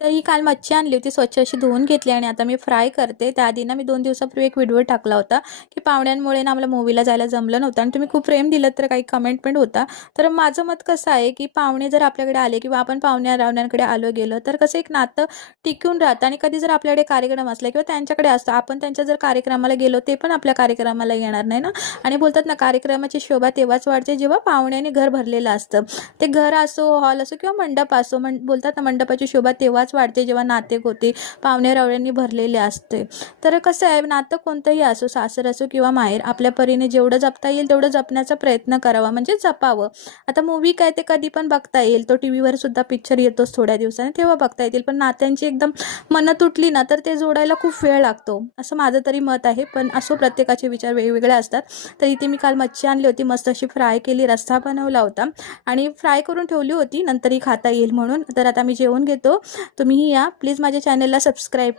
तर ही काल मच्छी आणली होती, स्वच्छ अशी धुवून घेतली आणि आता मी फ्राय करते. त्याआधी ना मी 2 दिवसापूर्वी एक व्हिडिओ टाकला होता, की पाहुण्यांमुळे ना आम्हाला मूव्हीला जायला जमलं नव्हतं आणि तुम्ही खूप प्रेम दिलत, तर काही कमेंट पण होता. तर माझं मत कसं आहे, की पाहुणे जर आपल्याकडे आले किंवा आपण पाहुण्या-रावण्यांकडे आलो गेलो, तर कसं एक नातं टिकून राहतं आणि कधी जर आपल्याकडे कार्यक्रम असला किंवा त्यांच्याकडे असतं, आपण त्यांच्या जर कार्यक्रमाला गेलो, ते पण आपल्या कार्यक्रमाला येणार नाही ना. आणि बोलतात ना, कार्यक्रमाची शोभा तेव्हाच वाढते, जेव्हा पाहुण्याने घर भरलेलं असतं. ते घर असो, हॉल असो किंवा मंडप असो, बोलतात ना, मंडपाची शोभा तेव्हाच वाढते जेव्हा नाते गोते पाहुणे-रावळ्यांनी भरलेले असते. तर कसं आहे, नातं कोणतंही असो, सासर असो किंवा माहेर, आपल्या परीने जेवढं जपता येईल तेवढं जपण्याचा प्रयत्न करावा, म्हणजे जपावं. आता मूव्ही काय ते कधी पण बघता येईल, तो टीव्हीवर सुद्धा पिक्चर येतोच थोड्या दिवसांनी, तेव्हा बघता येतील. पण नात्यांची एकदम मनं तुटली ना, तर ते जोडायला खूप वेळ लागतो, असं माझं तरी मत आहे. पण असो, प्रत्येकाचे विचार वेगवेगळे असतात. तर इथे मी काल मच्छी आणली होती, मस्त अशी फ्राय केली, रस्सा बनवला होता आणि फ्राय करून ठेवली होती, नंतरही खाता येईल म्हणून. तर आता मी जेवून घेतो. तुम्हीही या प्लीज, माझ्या चॅनलला सबस्क्राईब